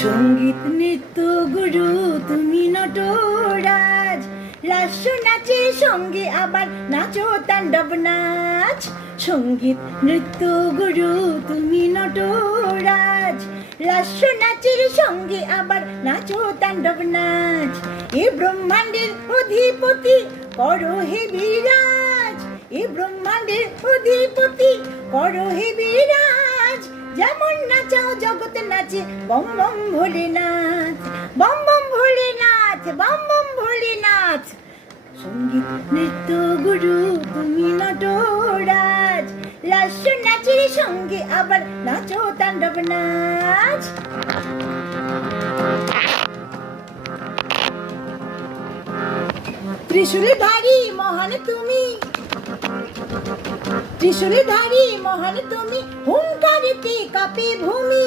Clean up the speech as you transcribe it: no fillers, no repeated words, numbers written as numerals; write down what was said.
সঙ্গীত নৃত্য গুরু তুমি নটরাজ, লাস্য নাচের সঙ্গে আবার নাচো তাণ্ডব নাচ। সঙ্গীত নৃত্য গুরু তুমি নটরাজ, লাস্য নাচের সঙ্গে আবার নাচো তাণ্ডব নাচ। এ ব্রহ্মাণ্ডের অধিপতি করো হে বিরাজ, এ ব্রহ্মাণ্ডের অধিপতি করো হে বিরাজ। যেমন নাচাও জগৎ নাচে বম বম ভোলেনাথ, বম বম ভোলেনাথ, বম বম ভোলেনাথ। সঙ্গীত নৃত্য গুরু তুমি নটরাজ, লাস্য নাচের সঙ্গে আবার নাচো তাণ্ডব নাচ। ত্রিশূলধারী মহান তুমি, ত্রিশূলধারী মহান তুমি, হুঙ্কারেতে কাঁপে ভূমি।